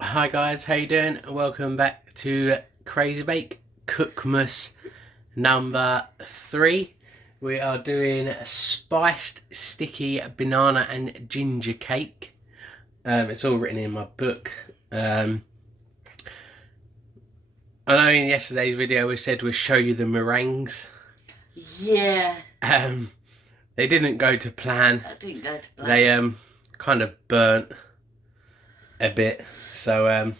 Hi guys, how you doing? Welcome back to Crazy Bake Cookmas number 3. We are doing a spiced sticky banana and ginger cake. It's all written in my book. I know in yesterday's video we said we'd show you the meringues. Yeah. They didn't go to plan. I didn't go to plan. They kind of burnt a bit, so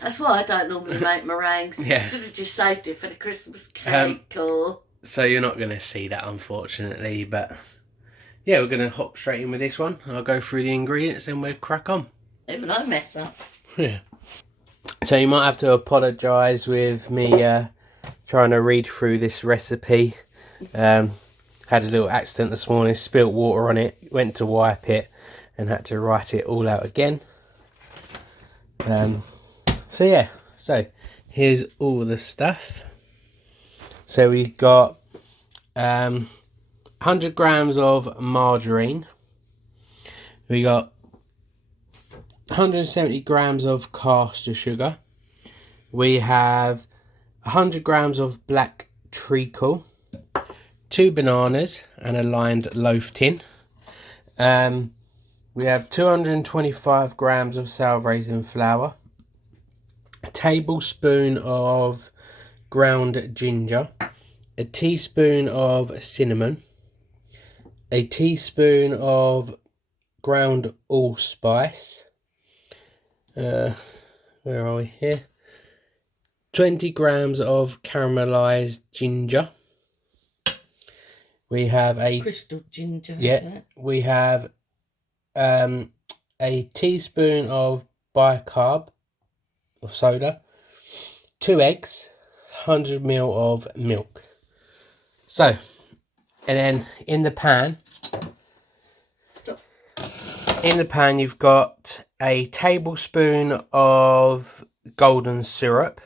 that's why I don't normally make meringues. Yeah. Should have just saved it for the Christmas cake or... So you're not going to see that, unfortunately, but yeah, we're going to hop straight in with this one. I'll go through the ingredients and we'll crack on. Even I mess up. Yeah. So you might have to apologise with me trying to read through this recipe. Had a little accident this morning, spilt water on it, went to wipe it and had to write it all out again. So yeah, so here's all the stuff. So we got 100 grams of margarine. We got 170 grams of caster sugar. We have 100 grams of black treacle, 2 bananas and a lined loaf tin. We have 225 grams of sour raisin flour, a tablespoon of ground ginger, a teaspoon of cinnamon, a teaspoon of ground allspice. Where are we here? 20 grams of caramelized ginger. We have a crystal ginger. Yeah, we have a teaspoon of bicarb of soda, 2 eggs, 100 ml of milk. So, and then in the pan you've got a tablespoon of golden syrup.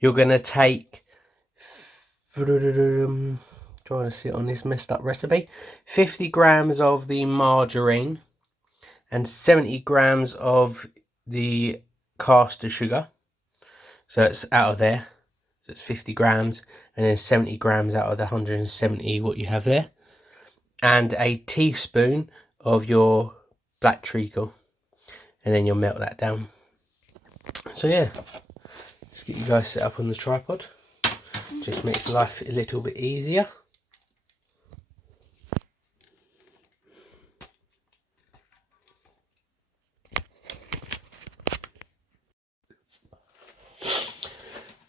You're going to take, trying to see it on this messed up recipe, 50 grams of the margarine and 70 grams of the caster sugar. So it's out of there. So it's 50 grams and then 70 grams out of the 170 what you have there. And a teaspoon of your black treacle. And then you'll melt that down. So yeah, let's get you guys set up on the tripod. Just makes life a little bit easier.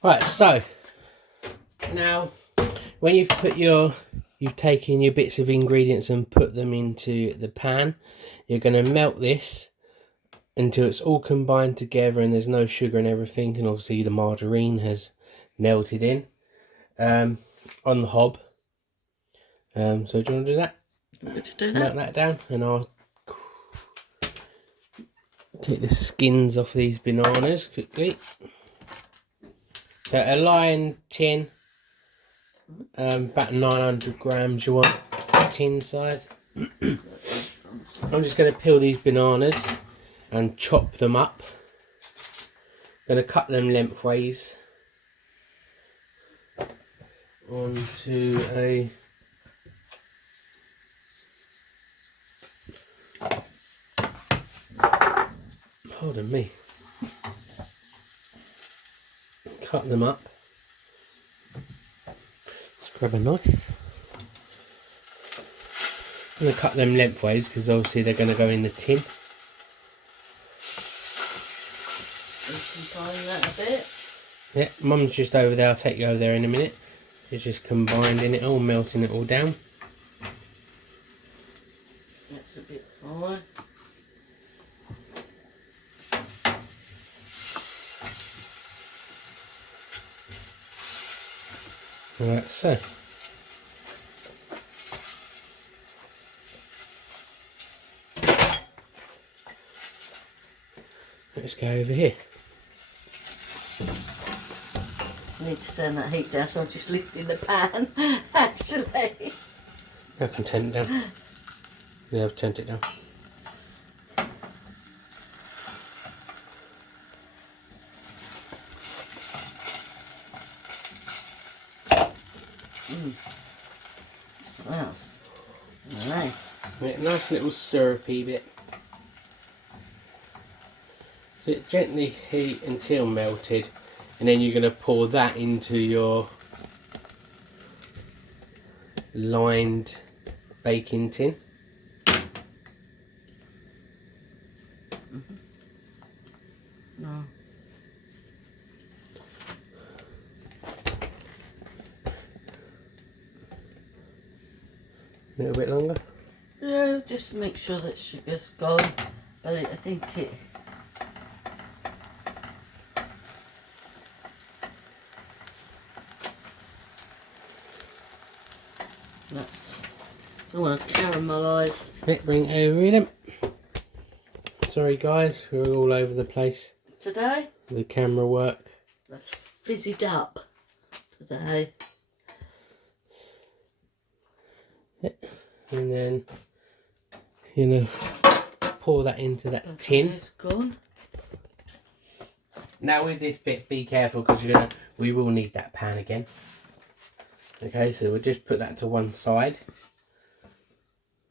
Right, so now when you've taken your bits of ingredients and put them into the pan, you're going to melt this until it's all combined together and there's no sugar and everything, and obviously the margarine has melted in on the hob. So do you want to do that? Let's do that. Melt that down, and I'll take the skins off these bananas quickly. So a lined tin, about 900 grams you want, tin size. I'm just going to peel these bananas and chop them up. I'm going to cut them lengthways onto a pardon me. Cut them up. Let's grab a knife. I'm going to cut them lengthways because obviously they're going to go in the tin. Combine that a bit. Yeah, Mum's just over there. I'll take you over there in a minute. She's just combining it all, melting it all down. That's a bit fine. Like so. Let's go over here. I need to turn that heat down, so I'm just lifting the pan, actually. I can turn it down. Yeah, I've turned it down. Make a nice little syrupy bit. So it gently heat until melted, and then you're going to pour that into your lined baking tin. No. A little bit longer. Yeah, just make sure that sugar's gone. But I think it. That's. I want to caramelise. Let's bring it over in them. Sorry guys, we're all over the place. Today? The camera work. That's fizzied up today. And then, you know, pour that into that tin. It's gone. Now with this bit, be careful because we will need that pan again. Okay, so we'll just put that to one side.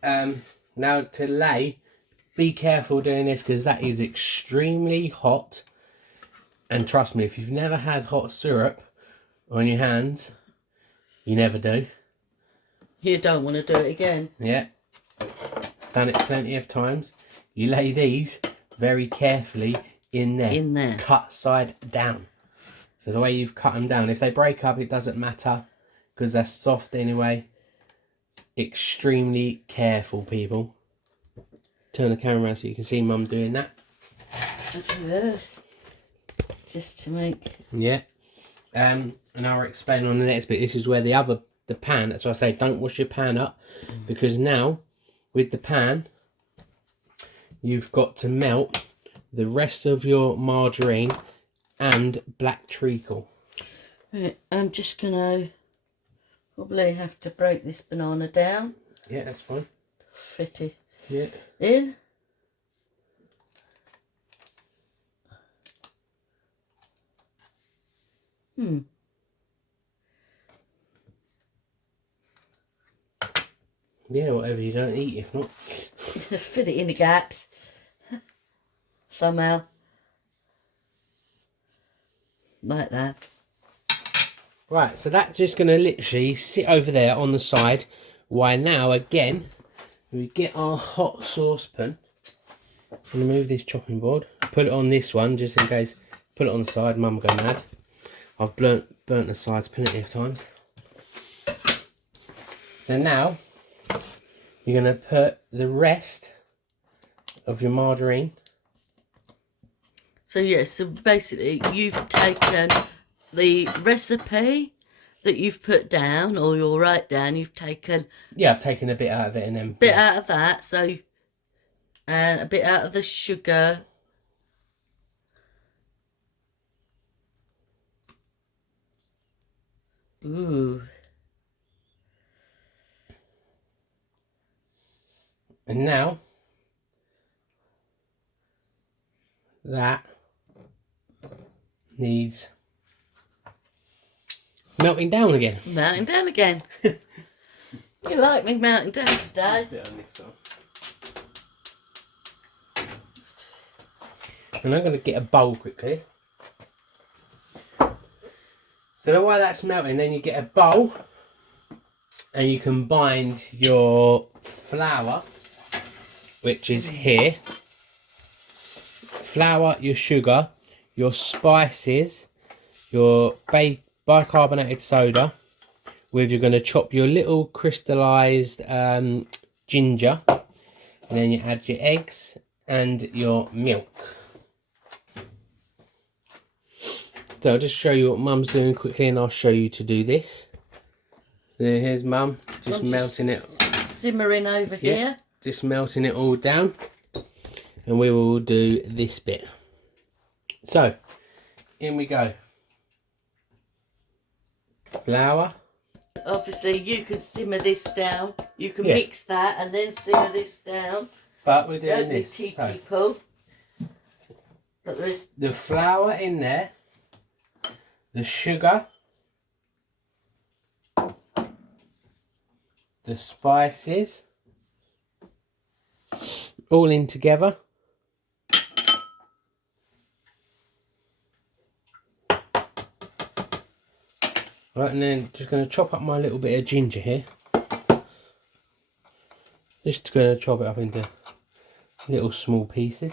Now to lay, be careful doing this because that is extremely hot. And trust me, if you've never had hot syrup on your hands, you never do. You don't want to do it again. Yeah, done it plenty of times. You lay these very carefully in there. Cut side down. So the way you've cut them down, if they break up, it doesn't matter because they're soft anyway. Extremely careful, people. Turn the camera around so you can see Mum doing that. That's good. Just to make. Yeah. And I'll explain on the next bit. This is where the pan, that's why I say don't wash your pan up, because now with the pan you've got to melt the rest of your margarine and black treacle. Right, I'm just gonna probably have to break this banana down. Yeah, that's fine. Fit it in. Yeah, whatever you don't eat, if not. Fit it in the gaps. Somehow. Like that. Right, so that's just going to literally sit over there on the side. While now, again, we get our hot saucepan. I'm going to move this chopping board. Put it on this one, just in case. Put it on the side, Mum will go mad. I've burnt the sides plenty of times. So now, you're going to put the rest of your margarine. So yes, so basically you've taken the recipe that you've put down, or you'll write down, you've taken... Yeah, I've taken a bit out of it and then... Bit out of that, so... And a bit out of the sugar. Ooh. And now, that needs melting down again. Melting down again. You like me melting down today. And I'm going to get a bowl quickly. So while that's melting, then you get a bowl and you combine your flour, which is here. Flour, your sugar, your spices, your bicarbonate soda, with you're going to chop your little crystallized ginger, and then you add your eggs and your milk. So I'll just show you what Mum's doing quickly, and I'll show you to do this. So here's Mum, just melting it. Simmering over here. Just melting it all down. And we will do this bit. So, in we go. Flour. Obviously, you can simmer this down. You can mix that and then simmer this down. But we're doing Don't be this. tea people. But there is the flour in there. The sugar. The spices. all in together. Right, and then just going to chop up my little bit of ginger here. Just going to chop it up into little small pieces.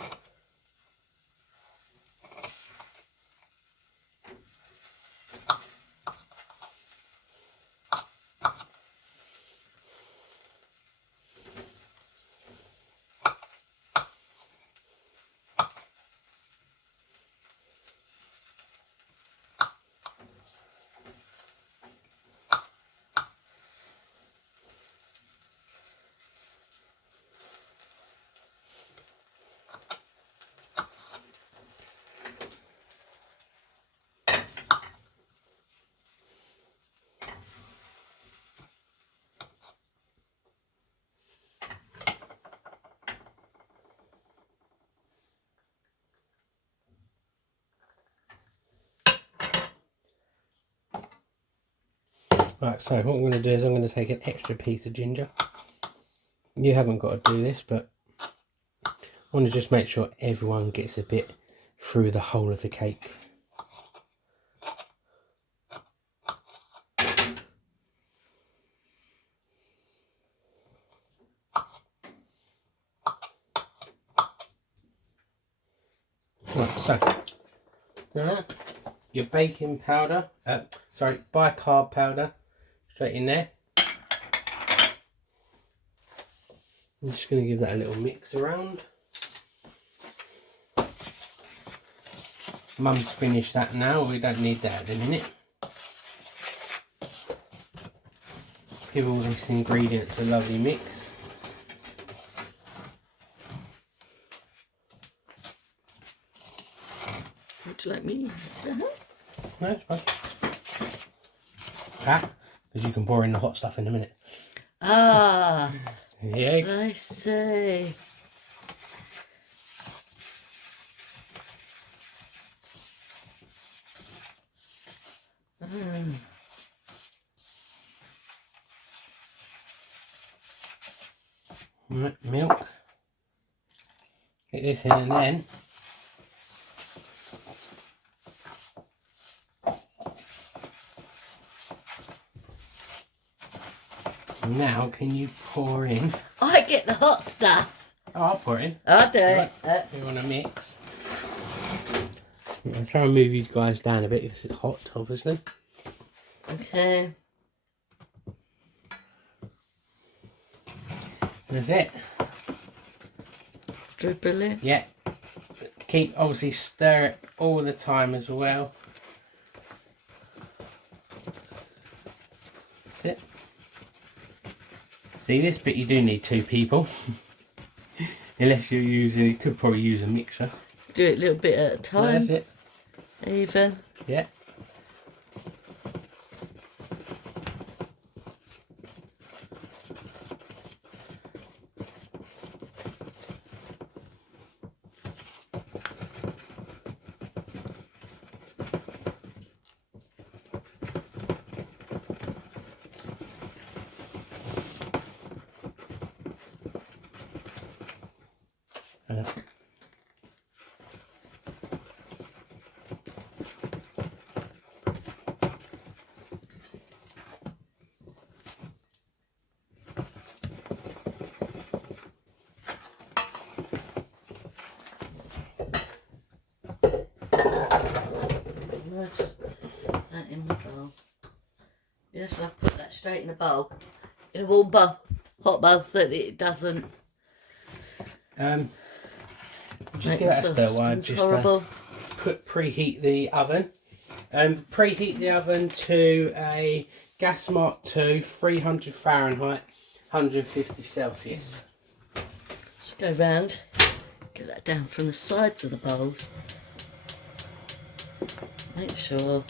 Right, so what I'm going to do is I'm going to take an extra piece of ginger. You haven't got to do this, but I want to just make sure everyone gets a bit through the whole of the cake. Right, so now your baking powder, bicarb powder, straight in there. I'm just going to give that a little mix around. Mum's finished that now, we don't need that at the minute. Give all these ingredients a lovely mix. Would you like me to help? No, it's fine. Because you can pour in the hot stuff in a minute. Ah, The egg. I see. Right, milk. Get this in and then now can you pour in? I get the hot stuff. Oh, I'll pour it in. I do. Right. You want to mix? I'll try and move you guys down a bit because it's hot, obviously. Okay. That's it. Dribble it. Yeah. Keep obviously stir it all the time as well. That's it. See, this bit you do need 2 people. Unless you're using, you could probably use a mixer. Do it a little bit at a time. No, that's it. Even. Yeah. Nice. That in the bowl. Yes, I'll put that straight in a bowl. In a warm bowl. Hot bowl so that it doesn't Just make give that a the stir while I saucepan's just horrible. preheat the oven. Preheat the oven to a gas mark 2, 300 Fahrenheit, 150 Celsius. Just go round. Get that down from the sides of the bowls. Make sure.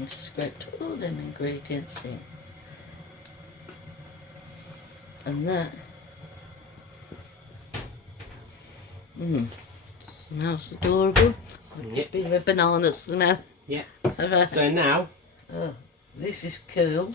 I scraped all them ingredients in. And that smells adorable. Yep. Be with banana smell. Yeah. So now, Oh, this is cool.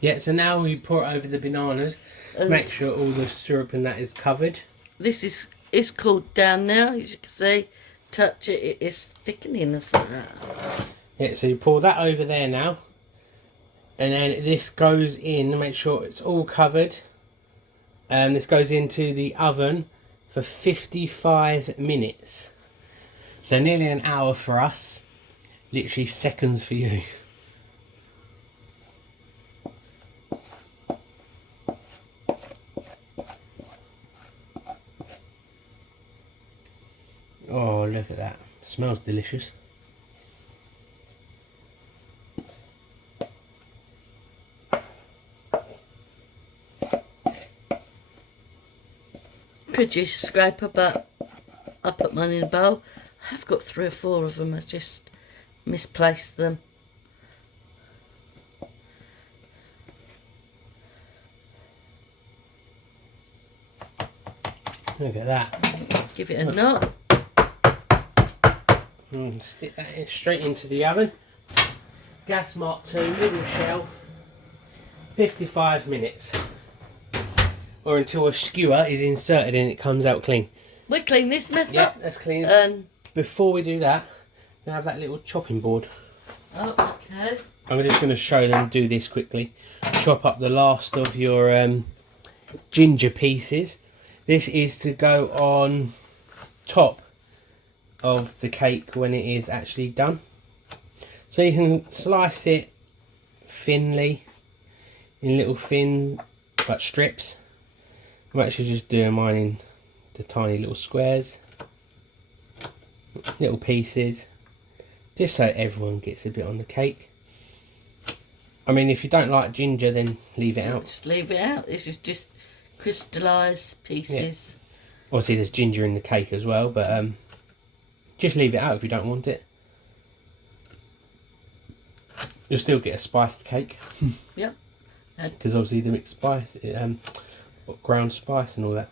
Yeah, so now we pour it over the bananas. And make sure all the syrup and that is covered. this is it's cooled down now, as you can see. Touch it, it is thickening us like that. Yeah, so you pour that over there now. And then this goes in, make sure it's all covered. And this goes into the oven for 55 minutes. So nearly an hour for us. Literally seconds for you. Oh, look at that. Smells delicious. Could you scrape a but I put mine in a bowl. I've got 3 or 4 of them. I just misplaced them. Look at that. Give it a knot. And stick that in straight into the oven. Gas mark 2, middle shelf. 55 minutes. Or until a skewer is inserted and it comes out clean. We'll clean this mess Yeah, up. that's clean. Before we do that, we have that little chopping board. Oh, okay. I'm just going to show them do this quickly. Chop up the last of your ginger pieces. This is to go on top of the cake when it is actually done. So you can slice it thinly in little thin like strips. I'm actually just doing mine in the tiny little squares, little pieces, just so everyone gets a bit on the cake. I mean, if you don't like ginger, then leave it out. Just leave it out. This is just crystallized pieces. Yeah. Obviously there's ginger in the cake as well, but just leave it out if you don't want it. You'll still get a spiced cake. Yep. Because obviously the mixed spice, ground spice and all that.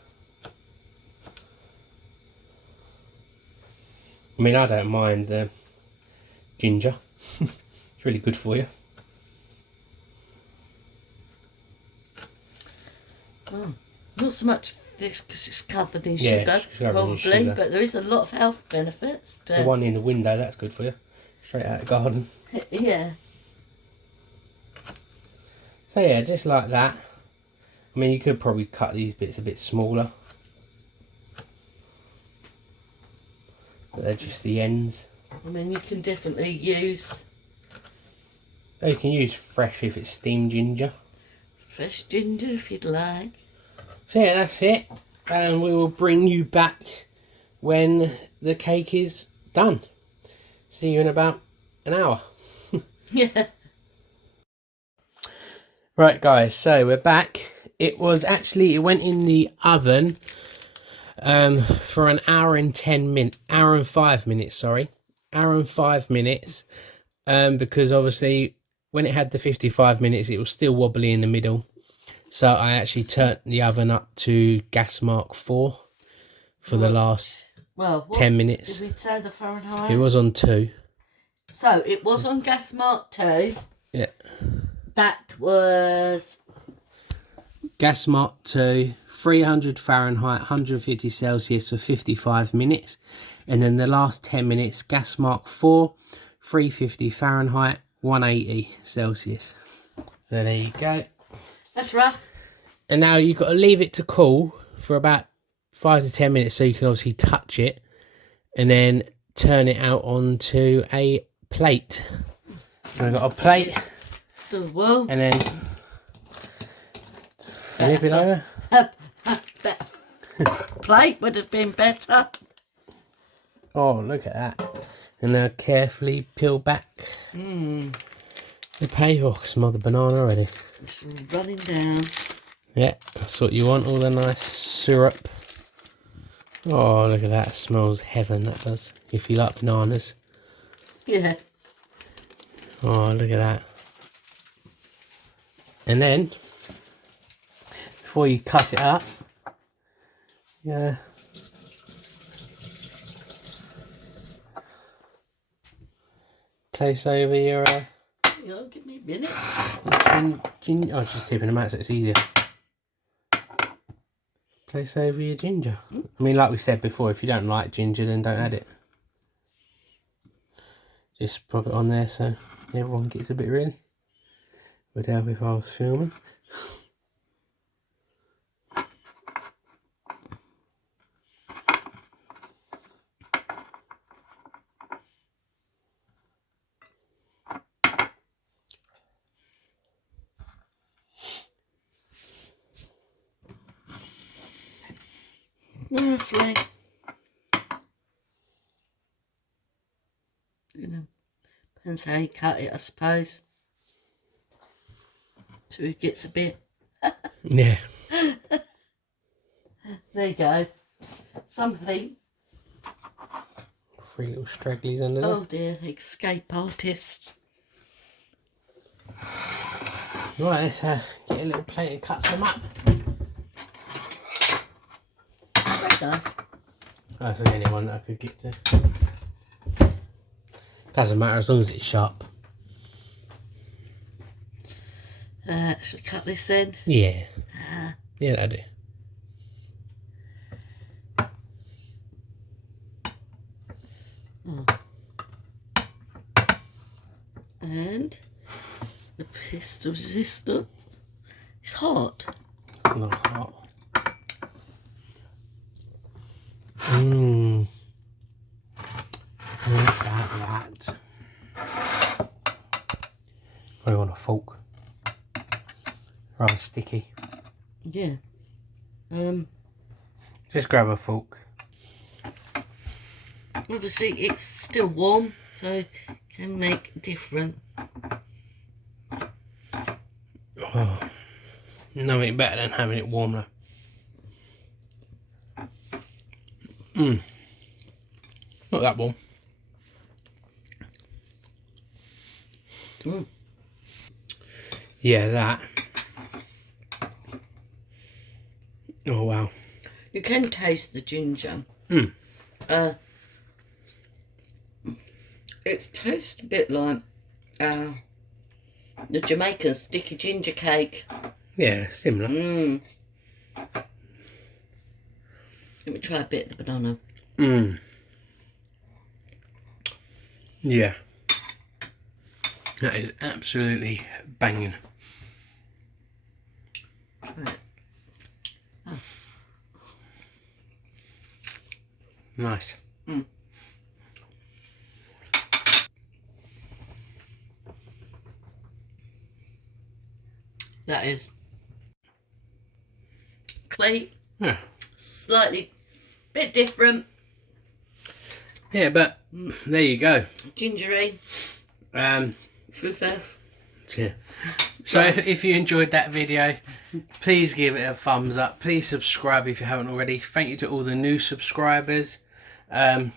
I mean, I don't mind ginger. It's really good for you. Well, not so much this because it's covered in Yeah, sugar, probably, sugar. but there is a lot of health benefits. The one in the window, that's good for you. Straight out of the garden. Yeah. So yeah, just like that. I mean, you could probably cut these bits a bit smaller. But they're just the ends. I mean, you can definitely use... Oh, you can use fresh if it's steamed ginger. fresh ginger if you'd like. So yeah, that's it. And we will bring you back when the cake is done. See you in about an hour. Yeah. Right guys, so we're back. It went in the oven for an hour and 5 minutes, sorry. Hour and 5 minutes. Because obviously when it had the 55 minutes it was still wobbly in the middle. So I actually turned the oven up to gas mark 4 for the last 10 minutes. Did we say the Fahrenheit? It was on 2. So it was on gas mark 2. Yeah. That was Gas mark 2, 300 Fahrenheit, 150 Celsius for 55 minutes. And then the last 10 minutes, gas mark 4, 350 Fahrenheit, 180 Celsius. So there you go. That's rough. And now you've got to leave it to cool for about 5 to 10 minutes so you can obviously touch it. And then turn it out onto a plate. So I've got a plate. Well, And then flip it over. plate would have been better. Oh, look at that. And now carefully peel back the pay. Oh, I can smell the banana already. It's running down. Yeah, that's what you want, all the nice syrup. Oh, look at that. It smells heaven, that does. If you like bananas. Yeah. Oh, look at that. And then, before you cut it up, yeah, place over your Hang on, give me a minute. Oh, just tipping them out so it's easier. Place over your ginger. I mean, like we said before, if you don't like ginger, then don't add it. Just pop it on there so everyone gets a bit, really. Would help if I was filming. Lovely. You know, depends how you cut it, I suppose. So it gets a bit. Yeah. There you go. Something. 3 little stragglies under there. Oh dear, escape artist. Right, let's get a little plate and cut some up. Bread knife. That's the only one that I could get to. Doesn't matter as long as it's sharp. Should I cut this in? Yeah. Yeah, that'll do. And the pistol resistance. It's hot. Not hot. Mmm. Look at that. Probably want a fork. Rather sticky. Yeah. Just grab a fork. Obviously it's still warm, so it can make different. Oh, nothing better than having it warm though. Not that warm. Yeah, that. Oh wow. You can taste the ginger. It tastes a bit like the Jamaican sticky ginger cake. Yeah, similar. Let me try a bit of the banana. Yeah. That is absolutely banging. Try it. Oh. Nice. That is clean. Yeah. Slightly bit different. Yeah, but there you go. Gingery. Fufu. Yeah. So if you enjoyed that video, please give it a thumbs up. Please subscribe if you haven't already. Thank you to all the new subscribers. Yeah,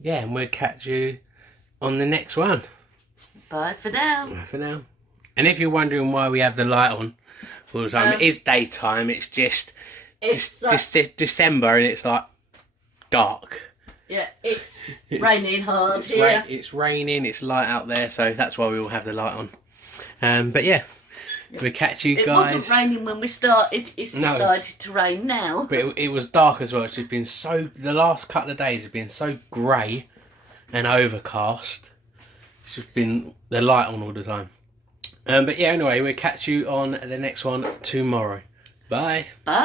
and we'll catch you on the next one. Bye for now. Bye for now. And if you're wondering why we have the light on all the time, it is daytime. It's just December and it's like dark. Yeah, it's raining hard here. It's raining, it's light out there, so that's why we all have the light on. But yeah, we'll catch you guys. It wasn't raining when we started, it's decided to rain now. But it was dark as well. It's just been the last couple of days have been so grey and overcast. It's just been the light on all the time. But yeah, anyway, we'll catch you on the next one tomorrow. Bye. Bye.